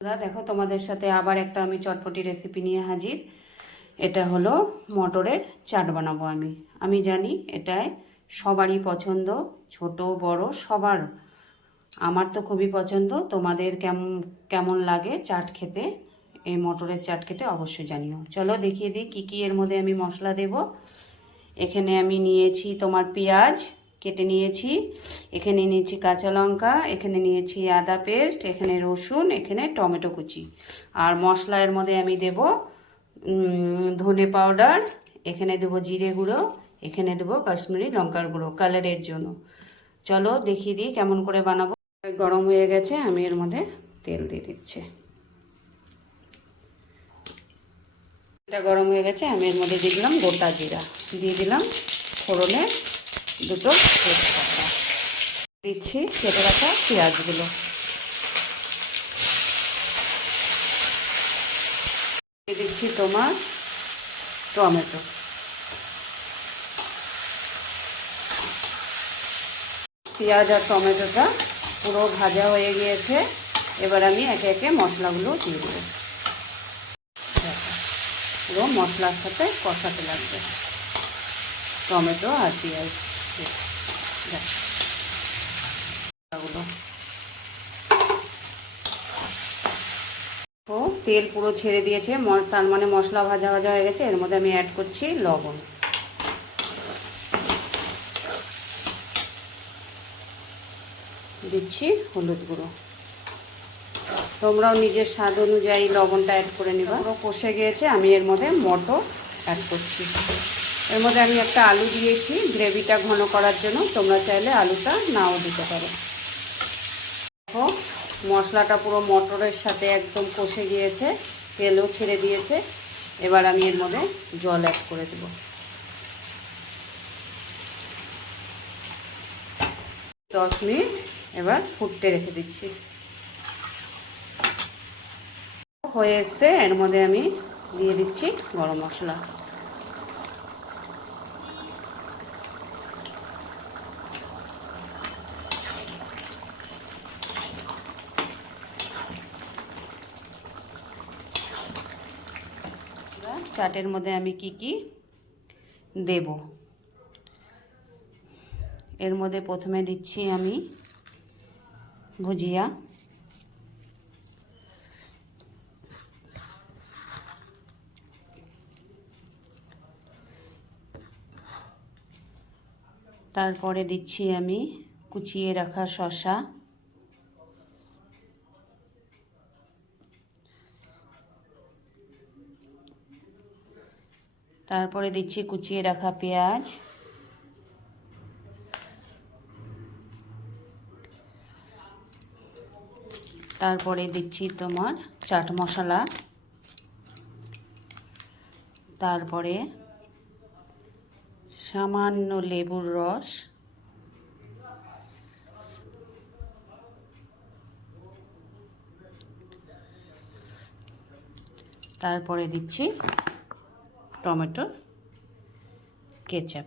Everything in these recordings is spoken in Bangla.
দেখো তোমাদের সাথে আবার একটা আমি চটপটি রেসিপি নিয়ে হাজির। এটা হলো মটরের চাট বানাবো আমি জানি এটাই সবারই পছন্দ, ছোট বড় সবার। আমার তো খুবই পছন্দ। তোমাদের কেমন লাগে চাট খেতে, এই মটরের চাট খেতে অবশ্যই জানিও। চলো দেখিয়ে দিই কী কী এর মধ্যে আমি মশলা দেব। এখানে আমি নিয়েছি তোমার পেঁয়াজ কেটে নিয়েছি, এখানে নিয়েছি কাঁচা লঙ্কা, এখানে নিয়েছি আদা পেস্ট, এখানে রসুন, এখানে টমেটো কুচি। আর মশলা এর মধ্যে আমি দেব ধনে পাউডার, এখানে দেবো জিরে গুঁড়ো, এখানে দেবো কাশ্মীরি লঙ্কার গুঁড়ো কালারের জন্য। চলো দেখিয়ে দিই কেমন করে বানাবো। গরম হয়ে গেছে, আমি এর মধ্যে তেল দিয়ে দিচ্ছি। এটা গরম হয়ে গেছে, আমি এর মধ্যে দিয়ে দিলাম গোটা জিরা, দিয়ে দিলাম ফোড়নে দুটো তেজপাতা, দিচ্ছি কেটে রাখা পেঁয়াজগুলো, দিয়ে দিচ্ছি তোমার টমেটো, পেঁয়াজ আর টমেটোটা পুরো ভাজা হয়ে গিয়েছে। এবার আমি একে একে মশলাগুলো দিয়ে দেবো। পুরো মশলার সাথে কষাতে লাগবে টমেটো আর পেঁয়াজ। ও তেল পুরো ছেড়ে দিয়েছে, তার মানে মশলা ভাজা ভাজা হয়ে গেছে। এর মধ্যে আমি অ্যাড করছি লবণ, দিচ্ছি হলুদ গুঁড়ো। তোমরাও নিজের স্বাদ অনুযায়ী লবণটা অ্যাড করে নিবা। পুরো কষে গিয়েছে, আমি এর মধ্যে মটর অ্যাড করছি। এর মধ্যে আমি একটা আলু দিয়েছি গ্রেভিটা ঘন করার জন্য, তোমরা চাইলে আলুটা নাও দিতে পারো। দেখো মশলাটা পুরো মটরের সাথে একদম কষে গিয়েছে, তেলও ছেড়ে দিয়েছে। এবার আমি এর মধ্যে জল অ্যাড করে দেব। 10 মিনিট এবার ফুটতে রেখে দিচ্ছি। হয়ে এসছে, এর মধ্যে আমি দিয়ে দিচ্ছি গরম মশলা। চাটের মধ্যে আমি কি কি দেব, এর মধ্যে প্রথমে দিচ্ছি আমি ভুজিয়া, তারপরে দিচ্ছি আমি কুচিয়ে রাখা শসা, তারপরে দিচ্ছি কুচিয়ে রাখা পেঁয়াজ, তারপরে দিচ্ছি তোমার চাট মশলা, তারপরে সামান্য লেবুর রস, তারপরে দিচ্ছি টমেটো কেচাপ।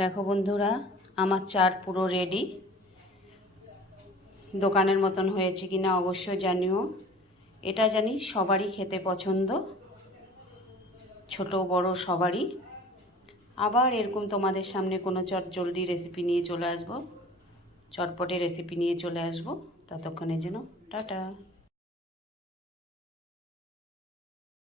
দেখো বন্ধুরা, আমার চাট পুরো রেডি। দোকানের মতন হয়েছে কিনা অবশ্যই জানিও। এটা জানি সবারই খেতে পছন্দ, ছোট বড় সবারই। আবার এরকম তোমাদের সামনে কোনো চটজলদি রেসিপি নিয়ে চলে আসবো, চটপটে রেসিপি নিয়ে চলে আসবো। ততক্ষণের জন্য টাটা।